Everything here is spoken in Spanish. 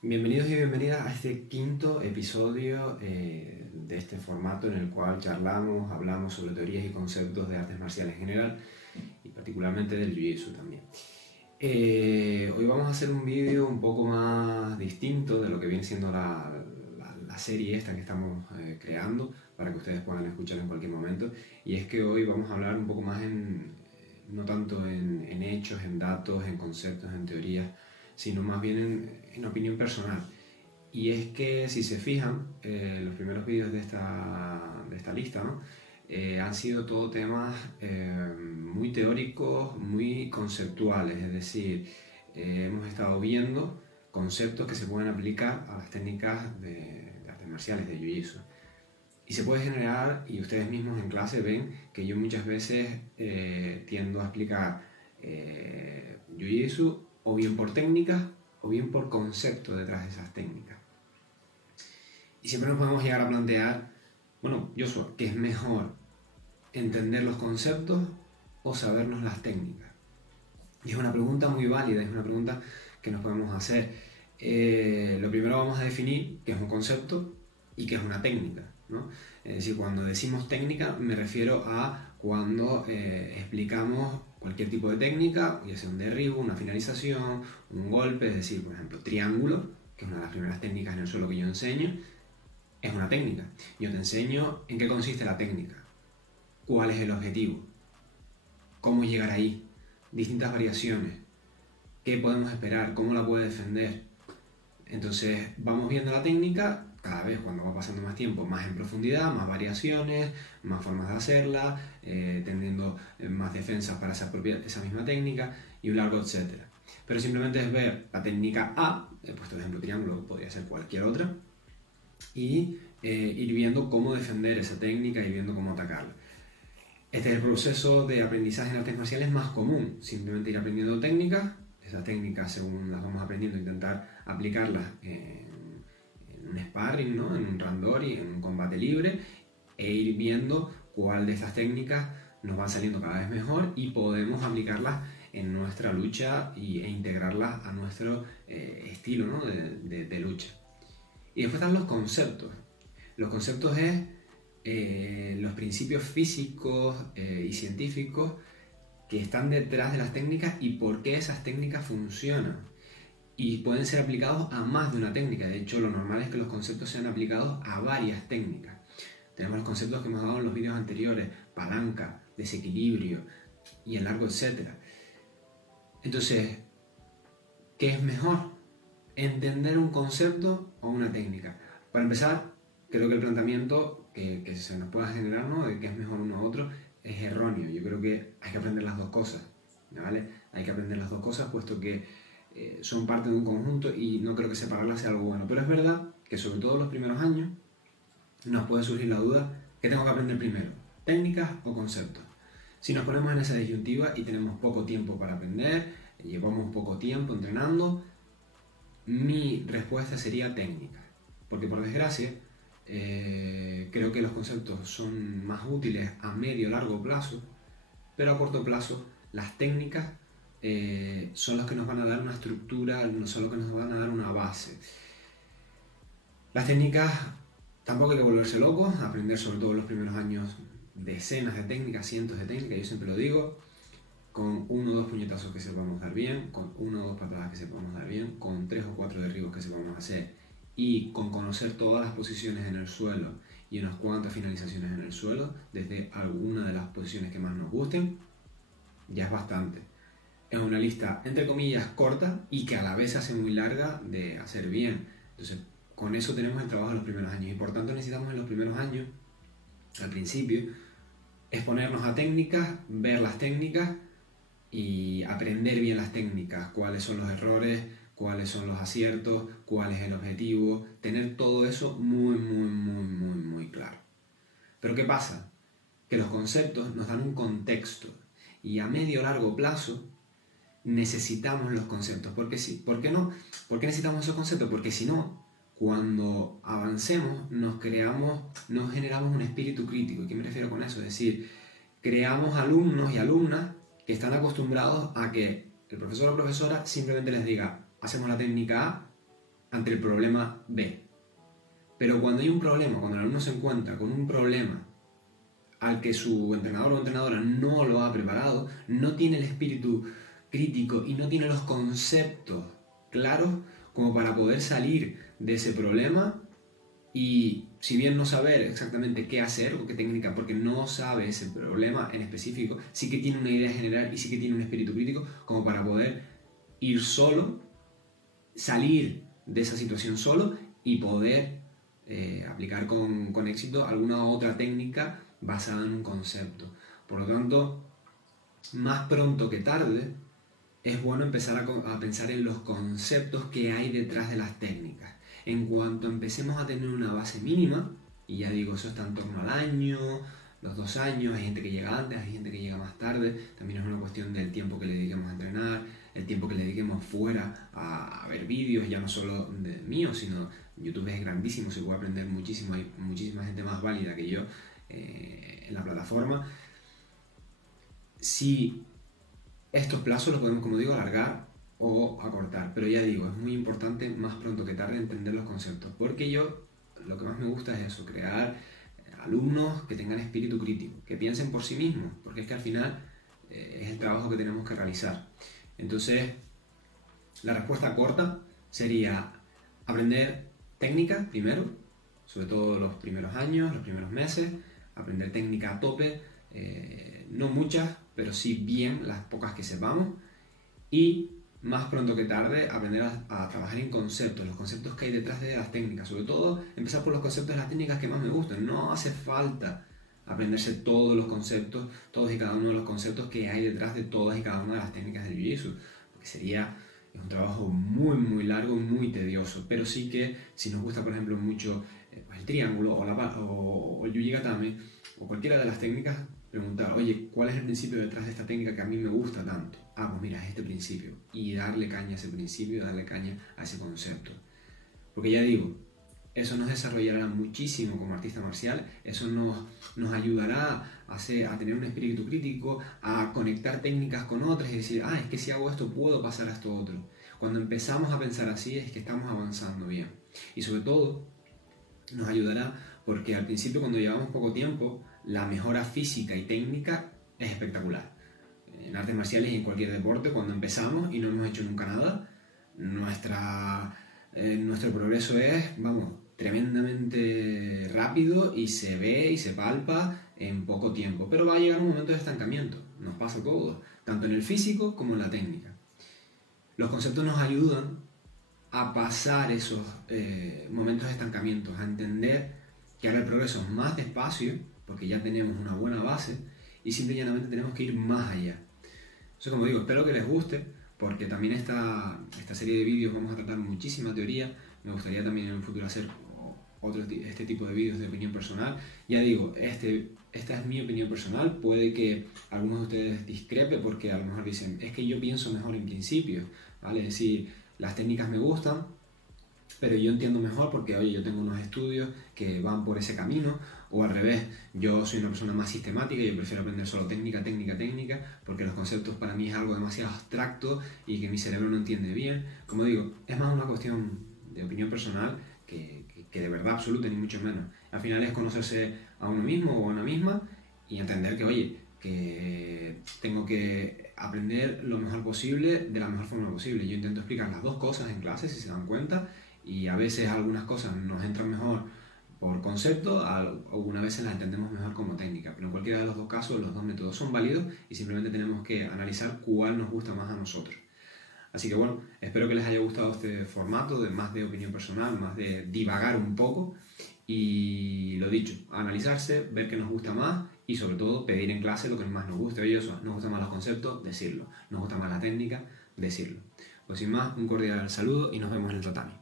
Bienvenidos y bienvenidas a este quinto episodio de este formato en el cual hablamos sobre teorías y conceptos de artes marciales en general y particularmente del Jiu-Jitsu también. Hoy vamos a hacer un vídeo un poco más distinto de lo que viene siendo la serie esta que estamos creando para que ustedes puedan escuchar en cualquier momento, y es que hoy vamos a hablar un poco más no tanto en hechos, en datos, en conceptos, en teorías, sino más bien en opinión personal. Y es que si se fijan, los primeros vídeos de esta lista, ¿no? Han sido todo temas muy teóricos, muy conceptuales, es decir, hemos estado viendo conceptos que se pueden aplicar a las técnicas de artes marciales, de Jiu-Jitsu. Y se puede generar, y ustedes mismos en clase ven que yo muchas veces tiendo a explicar Jiu-Jitsu o bien por técnicas o bien por conceptos detrás de esas técnicas. Y siempre nos podemos llegar a plantear, bueno, Joshua, ¿qué es mejor? ¿Entender los conceptos o sabernos las técnicas? Y es una pregunta muy válida, es una pregunta que nos podemos hacer. Lo primero vamos a definir qué es un concepto y qué es una técnica, ¿no? Es decir, cuando decimos técnica me refiero a cuando explicamos cualquier tipo de técnica, ya sea un derribo, una finalización, un golpe, es decir, por ejemplo, triángulo, que es una de las primeras técnicas en el suelo que yo enseño, es una técnica. Yo te enseño en qué consiste la técnica, cuál es el objetivo, cómo llegar ahí, distintas variaciones, qué podemos esperar, cómo la puede defender. Entonces vamos viendo la técnica cada vez, cuando va pasando más tiempo, más en profundidad, más variaciones, más formas de hacerla, teniendo más defensas para esa misma técnica y un largo etcétera. Pero simplemente es ver la técnica A, he puesto de ejemplo triángulo, podría ser cualquier otra, y ir viendo cómo defender esa técnica y viendo cómo atacarla. Este es el proceso de aprendizaje en artes marciales más común, simplemente ir aprendiendo técnicas, esas técnicas según las vamos aprendiendo intentar aplicarlas en un sparring, ¿no? En un randori, en un combate libre, e ir viendo cuál de estas técnicas nos van saliendo cada vez mejor y podemos aplicarlas en nuestra lucha e integrarlas a nuestro estilo, ¿no? de lucha. Y después están los conceptos. Los conceptos es los principios físicos y científicos que están detrás de las técnicas y por qué esas técnicas funcionan. Y pueden ser aplicados a más de una técnica. De hecho, lo normal es que los conceptos sean aplicados a varias técnicas. Tenemos los conceptos que hemos dado en los vídeos anteriores: palanca, desequilibrio y el largo, etc. Entonces, ¿qué es mejor? ¿Entender un concepto o una técnica? Para empezar, creo que el planteamiento que se nos pueda generar, ¿no?, de qué es mejor uno u otro, es erróneo. Yo creo que hay que aprender las dos cosas, ¿vale? Hay que aprender las dos cosas, puesto que son parte de un conjunto y no creo que separarlas sea algo bueno. Pero es verdad que sobre todo en los primeros años nos puede surgir la duda: ¿qué tengo que aprender primero? ¿Técnicas o conceptos? Si nos ponemos en esa disyuntiva y tenemos poco tiempo para aprender, llevamos poco tiempo entrenando, mi respuesta sería técnica, porque por desgracia creo que los conceptos son más útiles a medio o largo plazo, pero a corto plazo las técnicas son las que nos van a dar una estructura, son las que nos van a dar una base. Las técnicas, tampoco hay que volverse locos, aprender sobre todo en los primeros años decenas de técnicas, cientos de técnicas, yo siempre lo digo, con 1 o 2 puñetazos que sepamos dar bien, con 1 o 2 patadas que sepamos dar bien, con 3 o 4 derribos que sepamos hacer, y con conocer todas las posiciones en el suelo y unas cuantas finalizaciones en el suelo, desde alguna de las posiciones que más nos gusten, ya es bastante. Es una lista, entre comillas, corta y que a la vez se hace muy larga de hacer bien. Entonces, con eso tenemos el trabajo en los primeros años, y por tanto necesitamos en los primeros años, al principio, exponernos a técnicas, ver las técnicas y aprender bien las técnicas, cuáles son los errores, cuáles son los aciertos, cuál es el objetivo, tener todo eso muy claro. Pero ¿qué pasa? Que los conceptos nos dan un contexto y a medio o largo plazo necesitamos los conceptos. ¿Por qué no? ¿Por qué necesitamos esos conceptos? Porque si no, cuando avancemos nos generamos un espíritu crítico. ¿Y qué me refiero con eso? Es decir, creamos alumnos y alumnas que están acostumbrados a que el profesor o profesora simplemente les diga: hacemos la técnica A ante el problema B. Pero cuando hay un problema, cuando el alumno se encuentra con un problema al que su entrenador o entrenadora no lo ha preparado, no tiene el espíritu crítico y no tiene los conceptos claros como para poder salir de ese problema, y si bien no saber exactamente qué hacer o qué técnica, porque no sabe ese problema en específico, sí que tiene una idea general y sí que tiene un espíritu crítico como para poder ir solo, salir de esa situación solo y poder aplicar con éxito alguna otra técnica basada en un concepto. Por lo tanto, más pronto que tarde, es bueno empezar a pensar en los conceptos que hay detrás de las técnicas. En cuanto empecemos a tener una base mínima, y ya digo, eso está en torno al año, los 2 años, hay gente que llega antes, hay gente que llega más tarde, también es una cuestión del tiempo que le dediquemos a entrenar, el tiempo que le dediquemos fuera a ver vídeos, ya no solo de míos, sino YouTube es grandísimo, se puede aprender muchísimo, hay muchísima gente más válida que yo en la plataforma. Si estos plazos los podemos, como digo, alargar o acortar, pero ya digo, es muy importante más pronto que tarde entender los conceptos, porque yo lo que más me gusta es eso, crear alumnos que tengan espíritu crítico, que piensen por sí mismos, porque es que al final es el trabajo que tenemos que realizar. Entonces, la respuesta corta sería aprender técnica primero, sobre todo los primeros años, los primeros meses, aprender técnica a tope, no muchas, pero sí bien las pocas que sepamos, y más pronto que tarde aprender a trabajar en conceptos, los conceptos que hay detrás de las técnicas, sobre todo empezar por los conceptos de las técnicas que más me gustan. No hace falta aprenderse todos los conceptos, todos y cada uno de los conceptos que hay detrás de todas y cada una de las técnicas del Jiu-Jitsu, porque es un trabajo muy largo, muy tedioso, pero sí que si nos gusta por ejemplo mucho pues el triángulo o el Yujigatame o cualquiera de las técnicas, preguntar, oye, ¿cuál es el principio detrás de esta técnica que a mí me gusta tanto? Ah, pues mira, es este principio. Y darle caña a ese principio, darle caña a ese concepto. Porque ya digo, eso nos desarrollará muchísimo como artista marcial, eso nos ayudará a tener un espíritu crítico, a conectar técnicas con otras y decir, es que si hago esto puedo pasar a esto otro. Cuando empezamos a pensar así es que estamos avanzando bien. Y sobre todo, nos ayudará porque al principio, cuando llevamos poco tiempo, la mejora física y técnica es espectacular. En artes marciales y en cualquier deporte, cuando empezamos y no hemos hecho nunca nada, nuestro progreso es, tremendamente rápido y se ve y se palpa en poco tiempo. Pero va a llegar un momento de estancamiento, nos pasa a todos, tanto en el físico como en la técnica. Los conceptos nos ayudan a pasar esos momentos de estancamiento, a entender que ahora el progreso es más despacio, porque ya tenemos una buena base y simple y llanamente tenemos que ir más allá. Entonces, como digo, espero que les guste, porque también esta serie de vídeos vamos a tratar muchísima teoría. Me gustaría también en el futuro hacer este tipo de vídeos de opinión personal. Ya digo, esta es mi opinión personal, puede que algunos de ustedes discrepen porque a lo mejor dicen, es que yo pienso mejor en principio, ¿vale? Es decir, las técnicas me gustan, pero yo entiendo mejor porque, oye, yo tengo unos estudios que van por ese camino, o al revés, yo soy una persona más sistemática y yo prefiero aprender solo técnica, porque los conceptos para mí es algo demasiado abstracto y que mi cerebro no entiende bien. Como digo, es más una cuestión de opinión personal que de verdad absoluta, ni mucho menos. Al final es conocerse a uno mismo o a una misma y entender que, oye, que tengo que aprender lo mejor posible de la mejor forma posible. Yo intento explicar las dos cosas en clase, si se dan cuenta, y a veces algunas cosas nos entran mejor por concepto, algunas veces las entendemos mejor como técnica, pero en cualquiera de los dos casos los dos métodos son válidos y simplemente tenemos que analizar cuál nos gusta más a nosotros. Así que bueno, espero que les haya gustado este formato de más de opinión personal, más de divagar un poco, y lo dicho, analizarse, ver qué nos gusta más y sobre todo pedir en clase lo que más nos guste. Oye, eso, nos gustan más los conceptos, decirlo. Nos gusta más la técnica, decirlo. Pues sin más, un cordial saludo y nos vemos en el tatami.